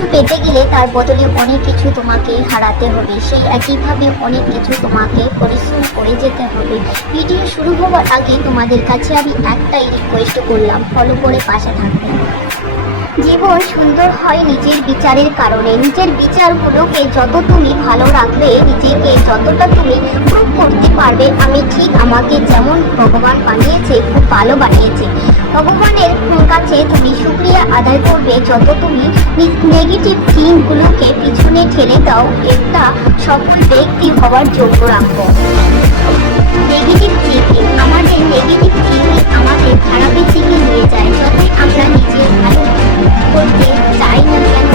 কিছু পেতে গেলে তার বদলে অনেক কিছু তোমাকে হারাতে হবে, সেই একইভাবে অনেক কিছু তোমাকে পরিশ্রম করে যেতে হবে। ভিডিও শুরু হওয়ার আগে তোমাদের কাছে আমি একটাই রিকোয়েস্ট করলাম, ফলো করে পাশে থাকবেন। জীবন সুন্দর হয় নিজের বিচারের কারণে। নিজের বিচারগুলোকে যত তুমি ভালো রাখবে, নিজেকে যতটা তুমি প্রুভ করতে পারবে আমি ঠিক, আমাকে যেমন ভগবান বানিয়েছে খুব ভালো বানিয়েছে, ভগবানের কাছে তুমি শুকরিয়া আদায় করবে যত তুমি নেগেটিভ থিংকগুলোকে পিছনে ঠেলে দাও, একটা সফল ব্যক্তি হওয়ার যোগ্য রাখবো। নেগেটিভ থিঙ্কিং, আমাদের নেগেটিভ থিঙ্কিং আমাদের খারাপের দিকে নিয়ে যায়। যতই আমরা নিজের ভালো করতে চাই না কেন